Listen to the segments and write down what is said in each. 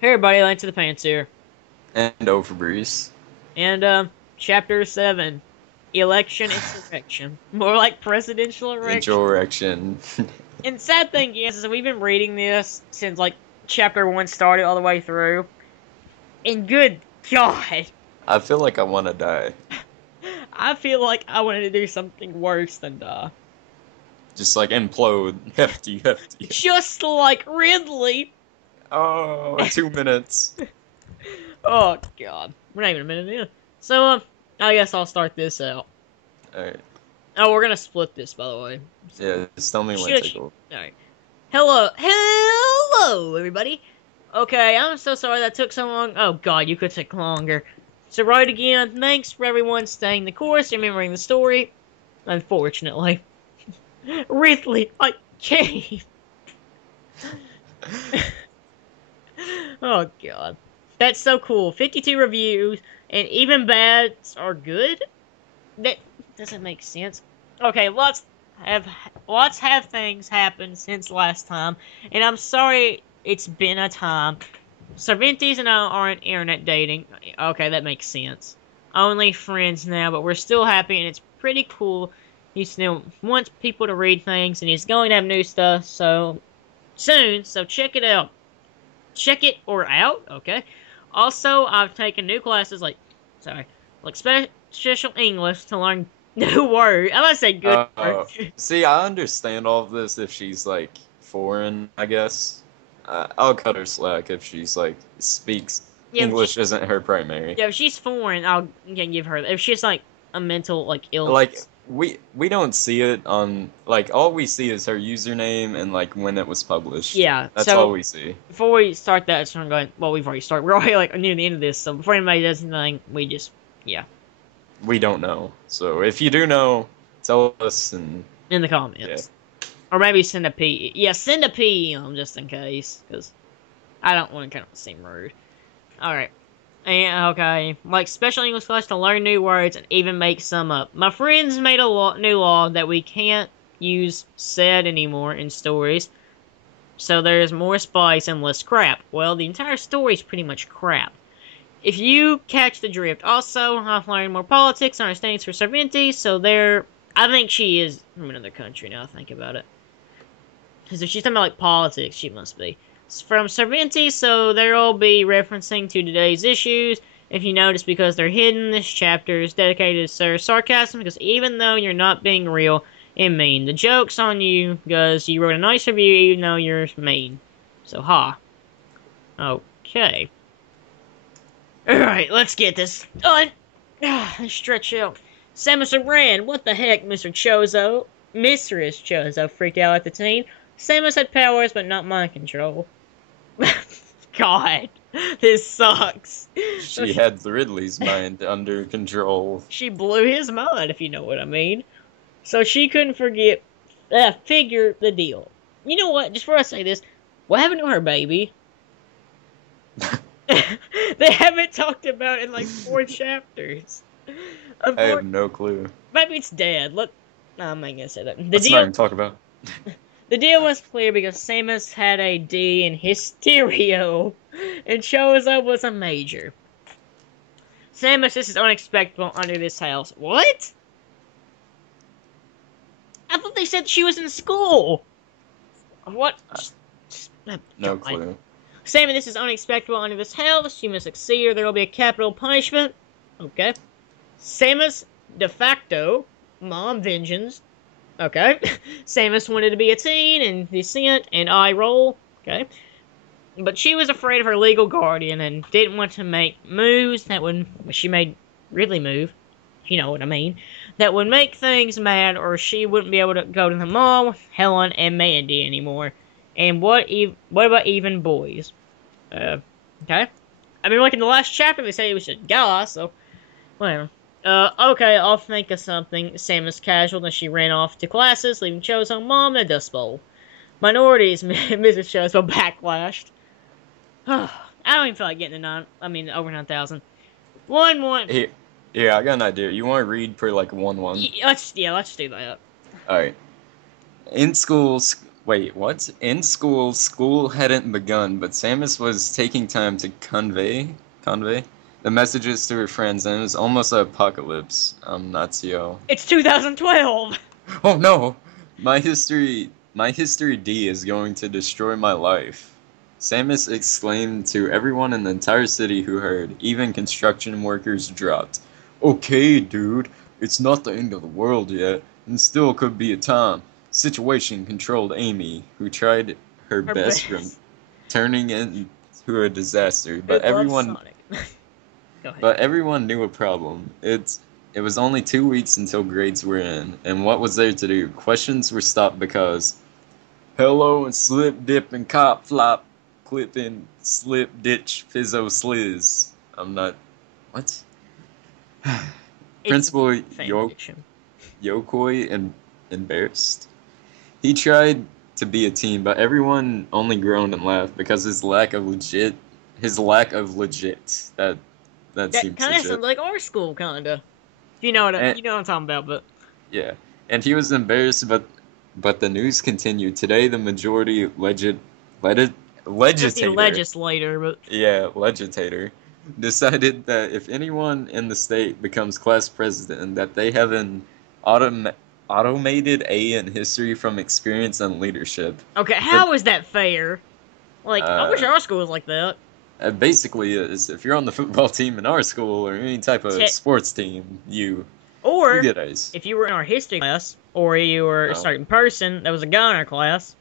Hey everybody, Lance to the Pants here. And Overbreeze. And, Chapter 7. Election Insurrection. More like presidential erection. Introrection. And sad thing is we've been reading this since, like, Chapter 1 started all the way through. And good God, I feel like I want to die. I feel like I wanted to do something worse than die. Just like implode. Hefty, hefty. Just like Ridley. Oh, 2 minutes. Oh, God. We're not even a minute in. So, I guess I'll start this out. Alright. Oh, we're gonna split this, by the way. So, Yeah, just tell me when should, to go. alright. Hello, everybody. Okay, I'm so sorry that took so long. Oh God, you could take longer. So right again, thanks for everyone staying the course, remembering the story. Unfortunately, Ridley, I came. Oh God, that's so cool. 52 reviews, and even bads are good. That doesn't make sense. Okay, have lots have things happen since last time, and I'm sorry it's been a time. Cervantes and I aren't internet dating. Okay, that makes sense. Only friends now, but we're still happy, and it's pretty cool. He still wants people to read things, and he's going to have new stuff so soon. So check it out. Check it or out. Okay. Also, I've taken new classes like special English to learn new words. I'm gonna say good Uh, words. See, I understand all of this if she's like foreign, I guess. I'll cut her slack if she's like speaks Yeah, English isn't her primary. if she's foreign, I'll can give her. If she's like a mental like Like illness, we don't see it on like all we see is her username and like when it was published. yeah. That's all So we see. before we start that, so I'm going. Well, we've already started. We're already like near the end of this. So before anybody does anything, we just yeah We don't know. So if you do know, tell us and in the yeah. comments, or maybe send a P. Yeah, send a PM just in case, because I don't want to kind of seem rude. All right. And, okay, like special English class to learn new words and even make some up. My friends made a new law that we can't use said anymore in stories, so there's more spice and less crap. Well, the entire story is pretty much crap. If you catch the drift. Also, I've learned more politics and understandings for Cervantes, so there. I think she is from another country now I think about it. Because if she's talking about like politics, she must be. It's from Cervantes, so there'll be referencing to today's issues. If you notice, because they're hidden, this chapter is dedicated to sarcasm, because even though you're not being real and mean, the joke's on you, because you wrote a nice review even though you're mean. So, ha. Okay. Alright, let's get this done. Stretch out. Samus Aran, what the heck, Mr. Chozo? Mistress Chozo freaked out at the teen. Samus had powers, but not mind control. God, this sucks. So She had Ridley's mind under control. she blew his mind, if you know what I mean. So she couldn't figure the deal. You know what? Just before I say this, what happened to her baby? They haven't talked about it in like 4 chapters. I have no clue. Maybe it's dead. No, I'm not gonna say that. Let's not even talk about. The deal was clear because Samus had a D in Hysterio, and Chozo was a major. Samus, this is unexpected under this house. What? I thought they said she was in school. What? No God. clue. Samus, this is unexpected under this house. You must succeed or there will be a capital punishment. Okay. Samus, de facto, mom vengeance. Okay. Samus wanted to be a teen and descent and eye roll. Okay. But she was afraid of her legal guardian and didn't want to make moves that would. She made Ridley move, if you know what I mean. That would make things mad, or she wouldn't be able to go to the mall with Helen and Mandy anymore. And what about even boys? Okay. I mean, like in the last chapter, they say it was a guy, so whatever. Okay, I'll think of something. Samus casual, and she ran off to classes, leaving Cho's home mom in a dust bowl. Minorities, Mrs. Chozo backlashed. I don't even feel like getting over 9,000. One one. Here, here, I got an idea. You want to read per like 1-1? Let's do that. All right. In schools, Wait, what? In school, school hadn't begun, but Samus was taking time to convey the messages to her friends, and it was almost an apocalypse. Natsuo. It's 2012! Oh no! My history D is going to destroy my life. Samus exclaimed to everyone in the entire city who heard. Even construction workers dropped. Okay, dude, it's not the end of the world yet, and still could be a time. Situation controlled Amy, who tried her Her best from best. turning into a disaster, Who loves Sonic? Go ahead. but everyone knew a problem. It was only 2 weeks until grades were in, and what was there to do? Questions were stopped because hello and slip dip and cop flop clip and slip ditch fizzo sliz. I'm not what? It's a Principal fan fiction. Yokoi and embarrassed. He tried to be a team, but everyone only groaned and laughed because his lack of legit. That That seems kind of legit. sounds like our school, kinda. And You know what I'm talking about, but yeah, and he was embarrassed, but the news continued. Today, the majority legit, just the legislator, legislator, but yeah, legislator, decided that if anyone in the state becomes class president, that they have an autom- automated A in history from experience and leadership. okay, The how is that fair? Like, I wish uh, our school was like that. basically is if you're on the football team in our school or any type of Te- sports team, you or get A's. if you were in our history class, or you were a Oh, certain person that was a guy in our class,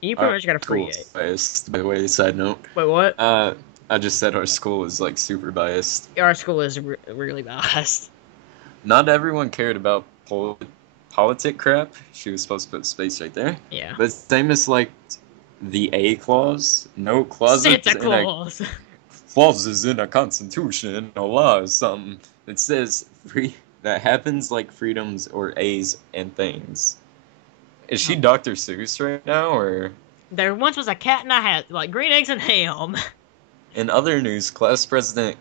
you pretty our much got a free school A. is biased, by the way. Side note. Wait, what? Uh, I just said our school is like super biased. Our school is really biased. Not everyone cared about politic crap. She was supposed to put space right there. Yeah. But Samus liked the A clause. No Santa Claus. clauses in a constitution or law or something. It says free that happens like freedoms or A's and things. Is she Oh. Dr. Seuss right now, or? There once was a cat in a hat, like green eggs and ham. In other news, class president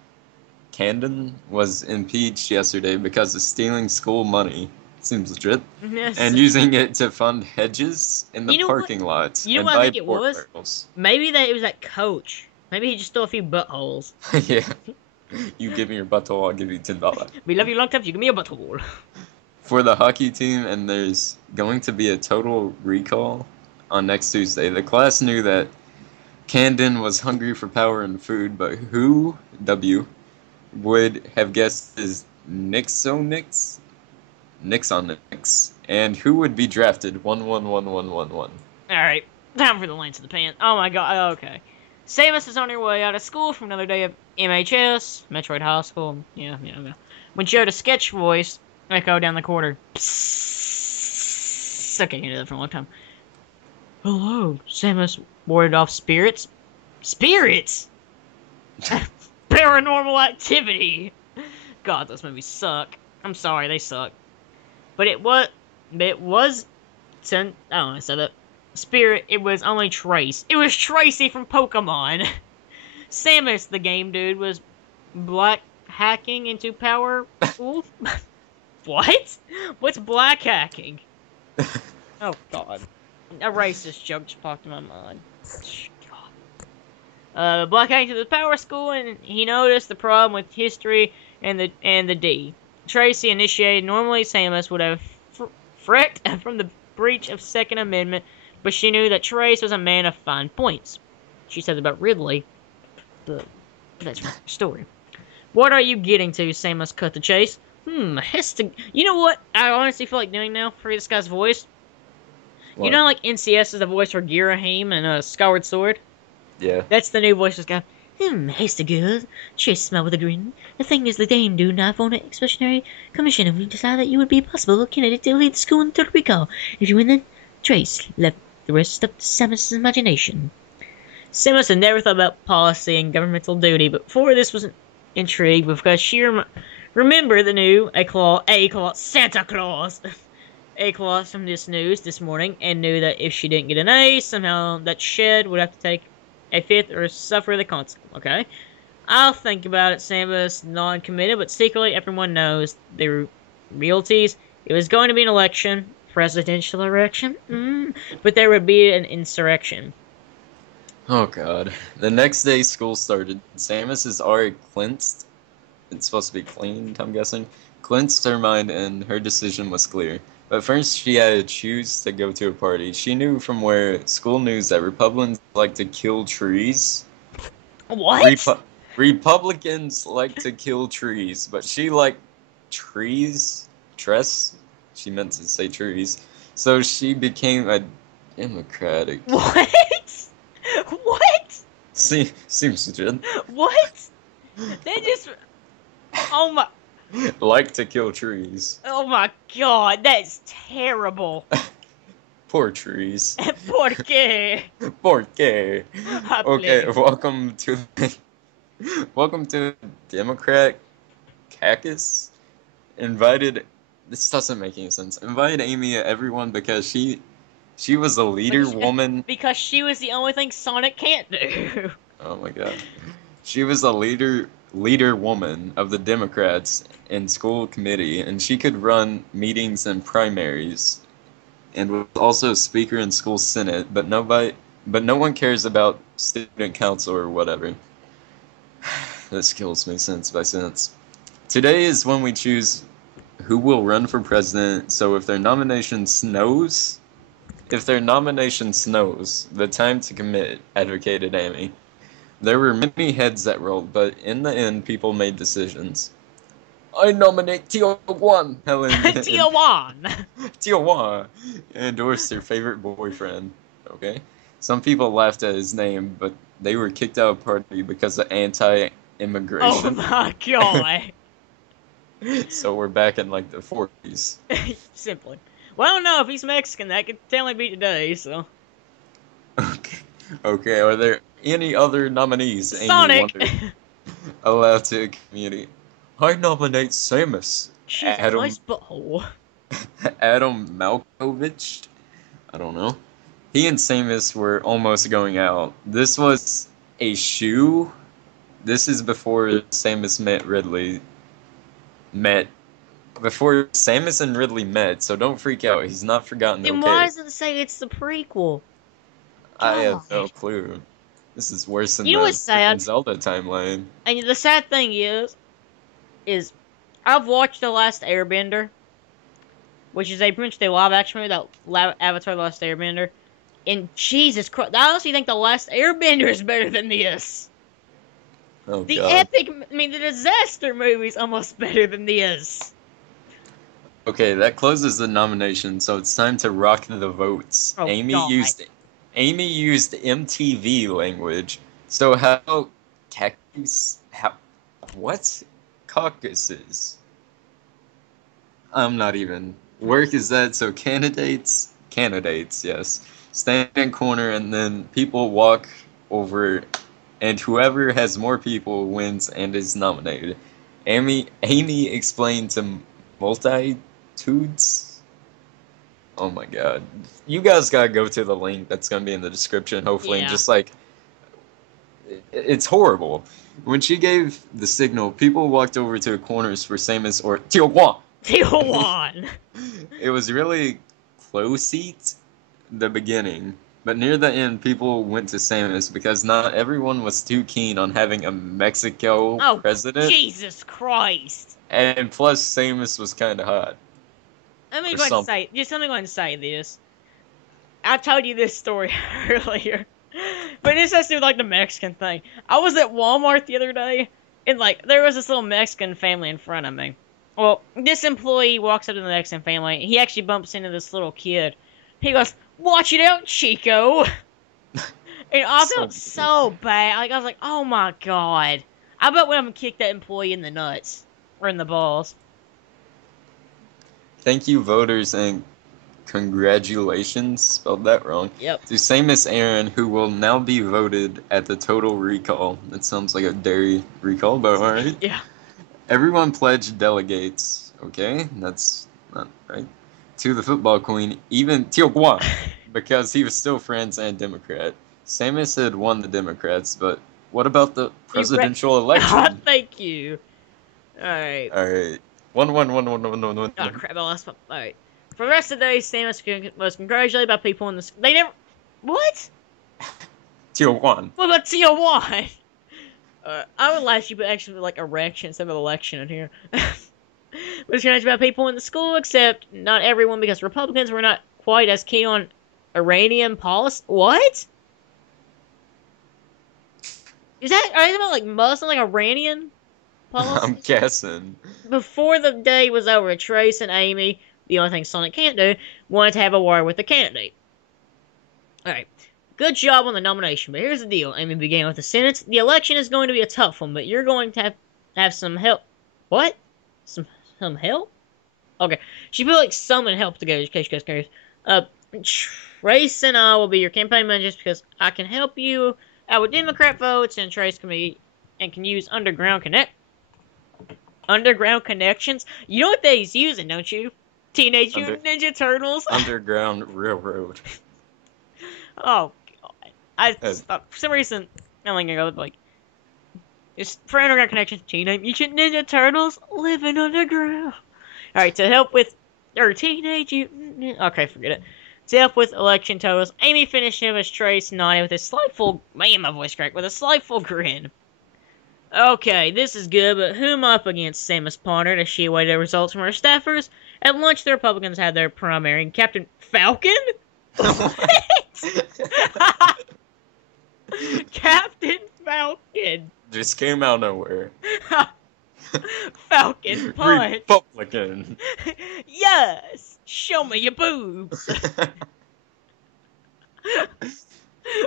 Camden was impeached yesterday because of stealing school money. Seems legit. Yes. And using it to fund hedges in the You know what? parking lot You know and what I buy think it pork was? barrels. Maybe it was that coach. Maybe he just stole a few buttholes. Yeah. You give me your butthole, I'll give you $10. We love you long time, you give me a butthole. For the hockey team, and there's going to be a total recall on next Tuesday. The class knew that Camden was hungry for power and food, but who, W, would have guessed his Nix, and who would be drafted 1-1-1-1-1-1. Alright, time for the lance of the pan. Oh my god, okay. Samus is on her way out of school from another day of MHS, Metroid High School. Yeah. When she heard a sketch voice echo down the corridor. Psst. Okay, you know that for a long time. Hello, Samus warded off spirits. Spirits? Paranormal Activity! God, those movies suck. I'm sorry, they suck. But it was, I said that. Spirit, it was only Trace. It was Tracy from Pokemon. Samus, the game dude, was black hacking into power. Ooh. What? What's black hacking? Oh god. A racist joke just popped in my mind. God. Black hacking to the power school, and he noticed the problem with history and the D. Tracy initiated. Normally, Samus would have frecked from the breach of Second Amendment, but she knew that Trace was a man of fine points. She said about Ridley, but that's her story. What are you getting to? Samus cut the chase. Has to. You know what? I honestly feel like doing now for this guy's voice. What? You know, like NCS is the voice for Girahim and Skyward Sword. Yeah. That's the new voice. This guy. Hasty girl. Chase smiled with a grin. The thing is, the Dane do not form an expeditionary commission, and we decided that you would be a possible candidate to lead the school in Total Recall. If you win, then Trace left the rest up to Samus' imagination. Samus had never thought about policy and governmental duty, but before this was intrigued because she remembered the new Santa Claus. A clause from this news this morning, and knew that if she didn't get an A, somehow that shed would have to take a fifth or suffer the consequence. Okay, I'll think about it. Samus non-committed, but secretly everyone knows the realties. It was going to be an election, presidential election. But there would be an insurrection. Oh god. The next day school started. Samus is already cleansed. It's supposed to be cleaned, I'm guessing. Cleansed her mind and her decision was clear. But first she had to choose to go to a party. She knew from where school news that Republicans like to kill trees. What? Republicans like to kill trees, but she liked trees. Tress? She meant to say trees. So she became a Democratic. What? What? Seems legit. What? They just. Oh my. Like to kill trees. Oh my god, that's terrible. Poor trees. ¿Por qué? Por qué? Okay, Please. welcome to Democrat Caucus. Invited. This doesn't make any sense. Invited Amy everyone because she was a leader woman. Because she was the only thing Sonic can't do. Oh my god. She was a leader woman of the Democrats in school committee, and she could run meetings and primaries, and was also speaker in school senate. But no one cares about student council or whatever. This kills me sense by sense. Today is when we choose who will run for president. So if their nomination snows, the time to commit, advocated Amy. There were many heads that rolled, but in the end, people made decisions. I nominate Tio-Wan, Helen. Tio-Wan. Tio-Wan endorsed her favorite boyfriend. Okay? Some people laughed at his name, but they were kicked out of the party because of anti-immigration. Oh my god. So we're back in like the 40s. Simply. Well, I don't know if he's Mexican. That could totally be today, so. Okay, are there any other nominees? Sonic! Allowed to community. I nominate Samus. Jesus, nice butthole. Adam Malkovich? I don't know. He and Samus were almost going out. This was a shoe. This is before Samus before Samus and Ridley met, so don't freak out. He's not forgotten. Then why does it say it's the prequel? I have no clue. This is worse than the Zelda timeline. And the sad thing is I've watched The Last Airbender, which is pretty much the live-action movie, that Avatar: The Last Airbender. And Jesus Christ, I honestly think The Last Airbender is better than this. Oh, the God. the disaster movie is almost better than this. Okay, that closes the nomination, so it's time to rock the votes. Oh, Amy God. used MTV language. So what? Caucuses. I'm not even. Work is that, so candidates, yes. Stand in corner and then people walk over, and whoever has more people wins and is nominated. Amy explained to multitudes. Oh my god. You guys gotta go to the link that's gonna be in the description, hopefully, and just like, it's horrible. When she gave the signal, people walked over to the corners for Samus or Tio-Wan. Tio-Wan. It was really close-seat the beginning, but near the end, people went to Samus because not everyone was too keen on having a Mexico president. Jesus Christ. And plus, Samus was kind of hot. Let me go ahead and say this. I told you this story earlier. But this has to do with, like, the Mexican thing. I was at Walmart the other day, and, like, there was this little Mexican family in front of me. Well, this employee walks up to the Mexican family, and he actually bumps into this little kid. He goes, "Watch it out, Chico!" And I felt so bad. Like, I was like, oh my god. I bet when I'm gonna kick that employee in the nuts. Or in the balls. Thank you, voters, and congratulations, spelled that wrong, Yep. to Samus Aran, who will now be voted at the Total Recall. That sounds like a dairy recall, but alright. Yeah. Everyone pledged delegates. Okay, that's not right. To the football queen, even Tio-Wan, because he was still friends and Democrat. Samus had won the Democrats, but what about the presidential election? Thank you. Alright. Alright. One. Oh crap, I lost my... Alright. For the rest of the day, Samus was congratulated by people in the. They never. What? Tier 1. What about Tier 1? I would like you, but actually like erection instead of election in here. Was congratulated by people in the school, except not everyone, because Republicans were not quite as keen on Iranian policy. What? Are they talking about like Muslim, like Iranian policy? I'm guessing. Before the day was over, Trace and Amy, the only thing Sonic can't do, wanted to have a war with the candidate. Alright. Good job on the nomination, but here's the deal. Amy began with the sentence. The election is going to be a tough one, but you're going to have some help. What? Some help? Okay. She put like summon help together, in case you guys curious. Trace and I will be your campaign managers because I can help you out with Democrat votes, and Trace can use underground connections. You know what they's using, don't you? Teenage Mutant Ninja Turtles. Underground Railroad. Oh God! For some reason I'm gonna go with like it's for underground connections. Teenage Mutant Ninja Turtles living underground. All right, to help with Teenage Mutant. Okay, forget it. To help with election totals, Amy finished him as Trace nodded with a slightful man, my voice cracked with a slightful grin. Okay, this is good, but who am I up against? Samus pondered as she awaited results from her staffers. At lunch, the Republicans had their primary, and Captain Falcon? What? Captain Falcon. Just came out of nowhere. Falcon punch. Republican. Yes. Show me your boobs.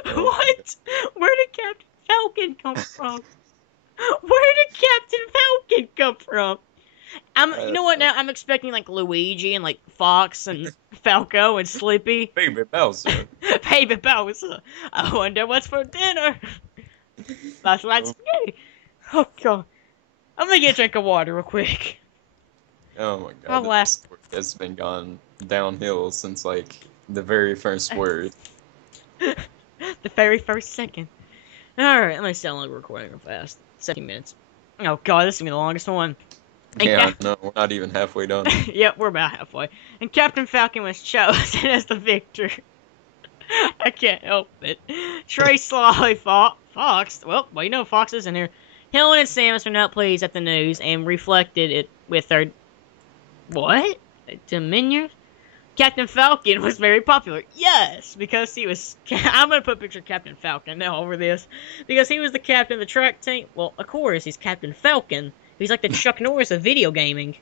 What? Where did Captain Falcon come from? Where did Captain Falcon come from? You know what? Now I'm expecting like Luigi and like Fox and Falco and Slippy. Baby Bowser. Baby Bowser. I wonder what's for dinner. That's what's me. Oh God. I'm gonna get a drink of water real quick. Oh my God. I'll laugh. It's been gone downhill since like the very first word. The very first second. Alright, let me set on recording real fast. 17 minutes. Oh God, this is gonna be the longest one. Yeah, no, we're not even halfway done. Yep, we're about halfway. And Captain Falcon was chosen as the victor. I can't help it. Trace Sly Fox. Well, you know Fox is in here. Helen and Samus were not pleased at the news and reflected it with their... What? Dominion? Captain Falcon was very popular. Yes, because he was... I'm going to put a picture of Captain Falcon now over this. Because he was the captain of the track team. Well, of course, he's Captain Falcon. He's like the Chuck Norris of video gaming.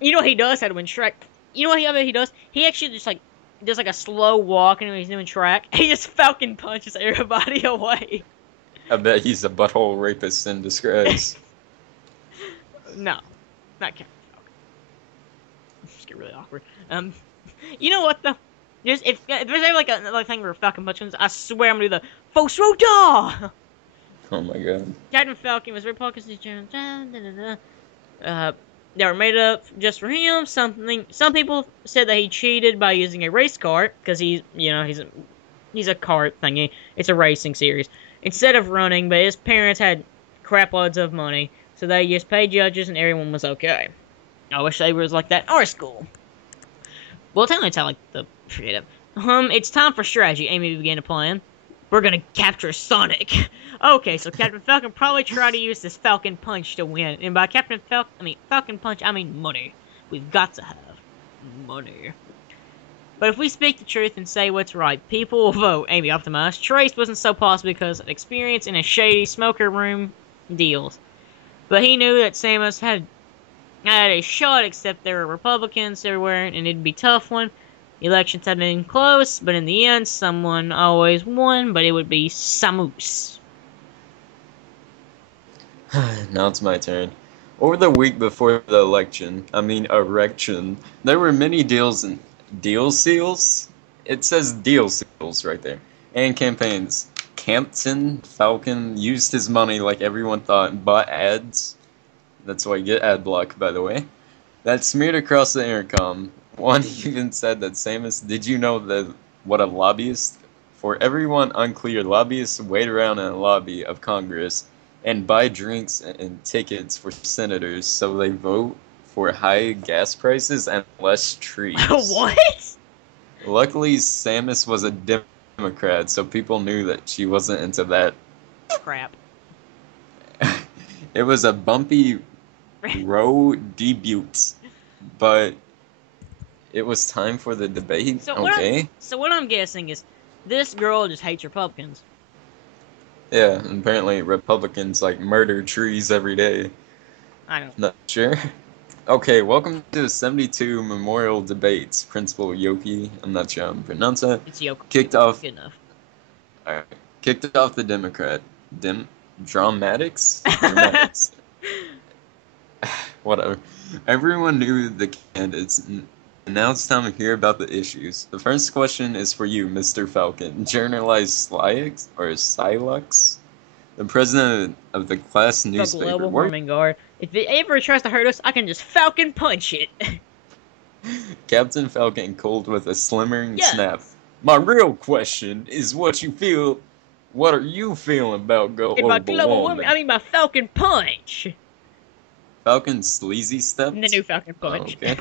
You know what he does how to win track? You know what he does? He actually just like does like a slow walk and he's doing track. He just Falcon punches everybody away. I bet he's a butthole rapist in disgrace. No, not Captain Falcon. Just get really awkward. You know what though? If there's ever like another thing where Falcon punches, I swear I'm gonna do the Faux Roda! Oh my God. Captain Falcon was very focused. They were made up just for him. Some people said that he cheated by using a race cart because he's a cart thingy. It's a racing series instead of running. But his parents had crap loads of money, so they just paid judges and everyone was okay. I wish they was like that in our school. Well, technically it's how like the forget it. It's time for strategy. Amy began to plan. We're gonna capture Sonic. Okay, so Captain Falcon probably tried to use this Falcon Punch to win. And by Falcon Punch, I mean money. We've got to have money. But if we speak the truth and say what's right, people will vote. Amy optimized. Trace wasn't so possible because of experience in a shady smoker room deals. But he knew that Samus had a shot, except there were Republicans everywhere, and it'd be a tough one. Elections had been close, but in the end, someone always won, but it would be Samus. Now it's my turn. Over the week before the erection, there were many deal seals? It says deal seals right there. And campaigns. Captain Falcon used his money like everyone thought and bought ads. That's why you get ad block, by the way. That smeared across the intercom. One even said that Samus, did you know that what a lobbyist? For everyone unclear, lobbyists wait around in a lobby of Congress and buy drinks and tickets for senators so they vote for high gas prices and less trees. What? Luckily, Samus was a Democrat, so people knew that she wasn't into that. Crap. It was a bumpy road debut, but it was time for the debate. Okay. So what I'm guessing is this girl just hates Republicans. Yeah, and apparently Republicans like murder trees every day. I don't. Not sure. Okay, welcome to the 72 Memorial Debates. Principal Yoki, I'm not sure how to pronounce that. It's Yoko. Kicked off. Good enough. Alright. Kicked off the Democrat. Dramatics? Dramatics. Whatever. Everyone knew the candidates, and now it's time to hear about the issues. The first question is for you, Mr. Falcon. Generalized Slyx, or Silux? The president of the class newspaper. Global warming guard. If it ever tries to hurt us, I can just Falcon punch it. Captain Falcon called with a slimmering snap. My real question is what are you feeling about global warming? I mean my Falcon punch. Falcon sleazy stepped. The new Falcon punch. Okay.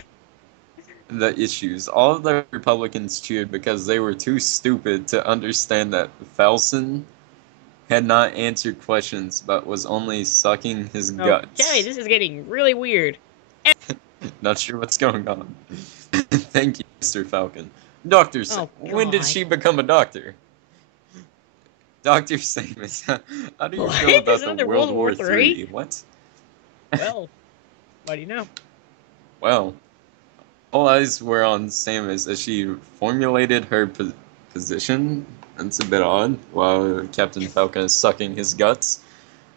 The issues. All of the Republicans cheered because they were too stupid to understand that Falcon had not answered questions but was only sucking his guts. Okay, this is getting really weird. Not sure what's going on. Thank you, Mr. Falcon. Doctor, when did she become a doctor? Dr. Samus, how do you feel about the World War III? What? Well, what do you know? Well, all eyes were on Samus as she formulated her position. That's a bit odd, while Captain Falcon is sucking his guts.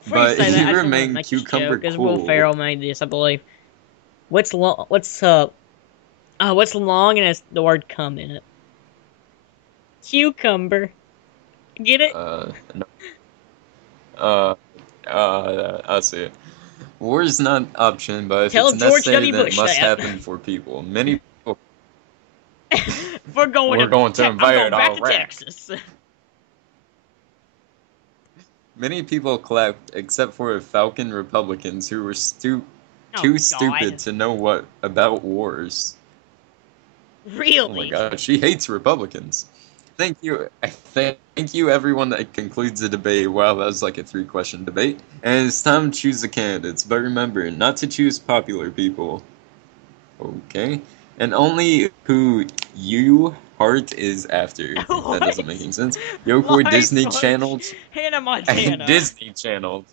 But he remained cucumber cool. Because Will Ferrell made this, I believe. What's long and has the word "cum" in it? Cucumber. Get it? No. I see it. War is not an option, but if it's necessary, then it must happen for people. Many people. We're going to invade Iraq. Texas. Many people clapped, except for Falcon Republicans who were too stupid to know what about wars. Really? Oh my god, she hates Republicans. Thank you everyone that concludes the debate. Wow, that was like a 3-question debate. And it's time to choose the candidates, but remember, not to choose popular people. Okay? And only who you heart is after. That doesn't make any sense. Yoko Disney Channel. Hannah Montana. Disney Channel.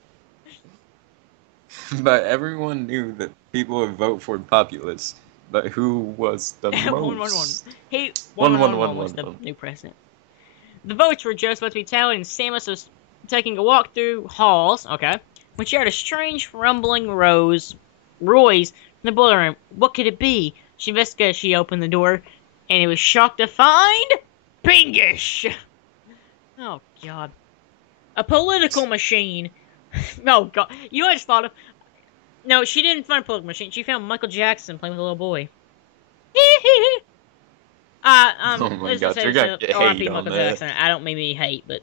But everyone knew that people would vote for populists. But who was the most? 1-1 was the new president. The votes were just about to be tallied, and Samus was taking a walk through halls, when she heard a strange rumbling noise from the boiler room. What could it be? She investigated. She opened the door, and it was shocked to find Pingish. Oh God, a political machine. Oh God, you know what I just thought of? No, she didn't find a political machine. She found Michael Jackson playing with a little boy. Oh my God, you're gonna get hate on that. Jackson. I don't mean any hate, but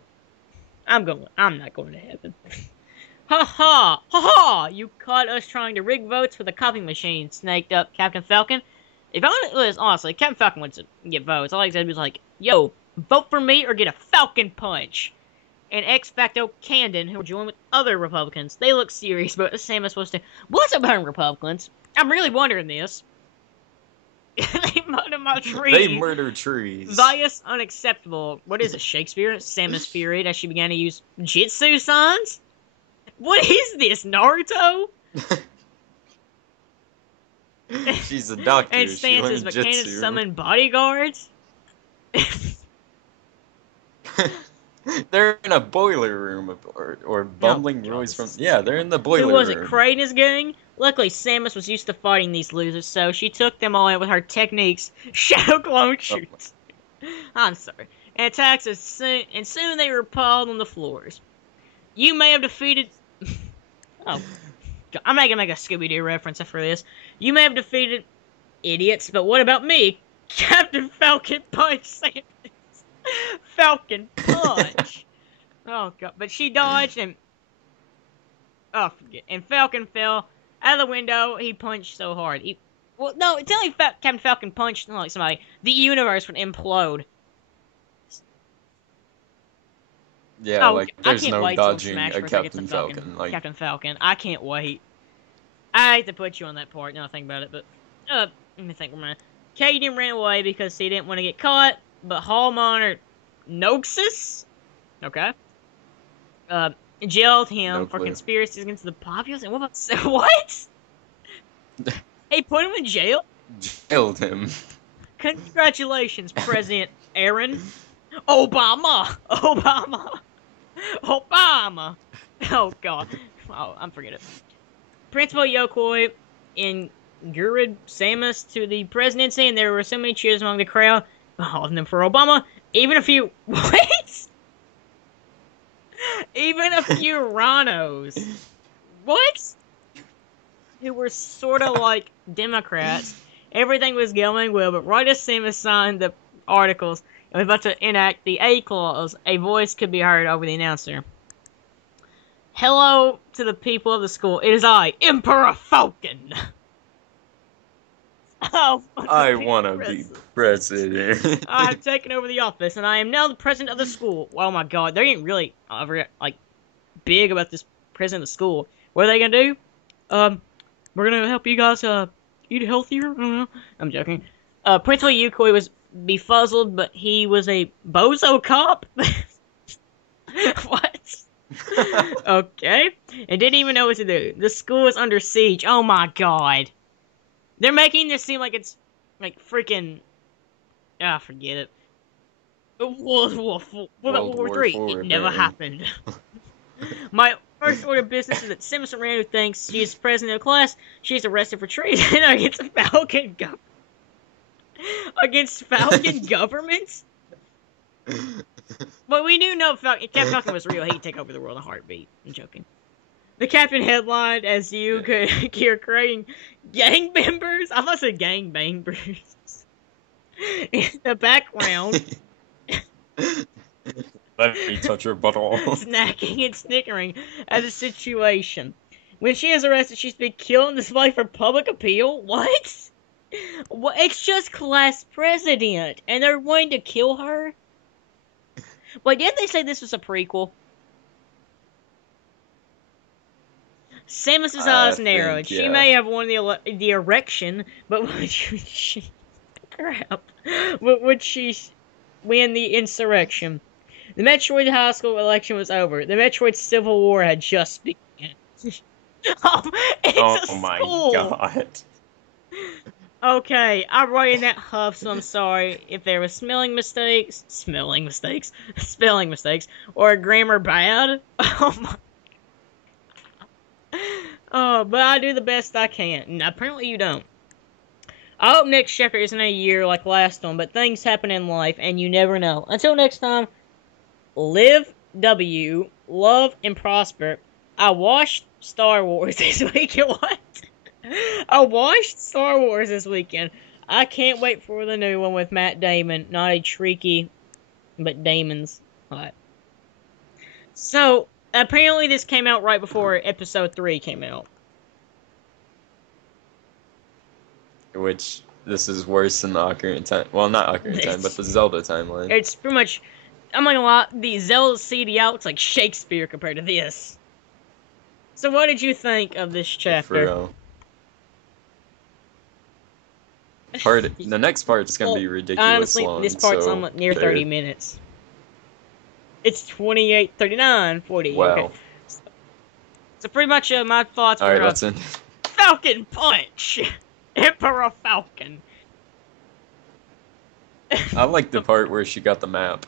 I'm not going to heaven. Ha ha! Ha ha! You caught us trying to rig votes with a copy machine, snaked up Captain Falcon. If I was honestly, Captain Falcon wants to get votes. All I said was like, yo, vote for me or get a Falcon punch. And ex facto Camden, who joined with other Republicans. They look serious, but Sam is supposed to. What's up, Republicans? I'm really wondering this. They murder my trees. They murder trees. Bias unacceptable. What is it, Shakespeare? Samus furied as she began to use jitsu signs? What is this, Naruto? She's a doctor. And stances, but can't summon bodyguards? They're in a boiler room, or bumbling noise from... Yeah, they're in the boiler room. Who was it, Cray and his gang? Luckily, Samus was used to fighting these losers, so she took them all in with her techniques. Shadow clone shoots. I'm sorry. And attacks and soon they were piled on the floors. You may have defeated... Oh. I'm not gonna make a Scooby-Doo reference for this. You may have defeated idiots, but what about me? Captain Falcon Punch Samus. Falcon Punch. Oh God! But she dodged and forget. And Falcon fell Out of the window, he punched so hard. Well, no, it's only Captain Falcon punched like somebody. The universe would implode. Yeah, Oh, like I there's can't no wait till dodging Smash a Bros. I get the Captain Falcon. Like Captain Falcon. I can't wait. I hate to put you on that part. Now I think about it, but let me think. Caden ran away because he didn't want to get caught, but Hall Monitor Noxus, okay, jailed him no for clue. conspiracies against the populace. And what about what? He put him in jail. Jailed him. Congratulations, President Aaron Obama. Obama. Oh God. Oh, I'm forgetting it. Principal Yokoi and Gurid Samus to the presidency, and there were so many cheers among the crowd, all of them for Obama. Even a few what? Even a few Ranos. What? Who were sort of like Democrats. Everything was going well, but right as Samus signed the articles and was about to enact the A clause, a voice could be heard over the announcer. Hello to the people of the school. It is I, Emperor Falcon. I want to be president. I have taken over the office, and I am now the president of the school. Oh my God, they're getting really like big about this president of the school. What are they gonna do? We're gonna help you guys eat healthier. I'm joking. Principal Yukoi was befuzzled, but he was a bozo cop. What? Okay. And didn't even know what to do. The school is under siege. Oh my God. They're making this seem like it's like freaking. Ah, forget it. World War III. It never happened. My first order of business is that Simpson Rand, who thinks she's president of class, she's arrested for treason against Falcon government. But we do know Captain Falcon was real. He'd take over the world in a heartbeat. I'm joking. The captain headlined as you're creating gang members. I thought it said gang bangers. In the background. Let me touch your butthole. Snacking and snickering at the situation. When she is arrested, she's been killed and displayed for public appeal? What? What? It's just class president, and they're wanting to kill her? But didn't they say this was a prequel? Samus's eyes narrowed. Yeah. She may have won the erection, but would she... Crap. But would she win the insurrection? The Metroid High School election was over. The Metroid Civil War had just begun. It's a my school. God. Okay, I'm writing that huff, so I'm sorry if there was spelling mistakes, or grammar bad. Oh my. Oh, but I do the best I can. And apparently you don't. I hope next chapter isn't a year like last one, but things happen in life, and you never know. Until next time, live W, love, and prosper. I watched Star Wars this weekend. What? I watched Star Wars this weekend. I can't wait for the new one with Matt Damon. Not a Treaky, but Damon's. What? So, apparently this came out right before Episode 3 came out. Which, this is worse than the Ocarina Time. Well, not Ocarina Time, but the Zelda timeline. It's pretty much... I'm not gonna lie, the Zelda CDI looks like Shakespeare compared to this. So what did you think of this chapter? For real. The next part is going to be ridiculous honestly, long. this part's almost near 30 minutes. It's 28, 39, 40. Wow. Okay. So pretty much my thoughts were... Alright, let's end. Falcon Punch! Emperor Falcon. I like the part where she got the map.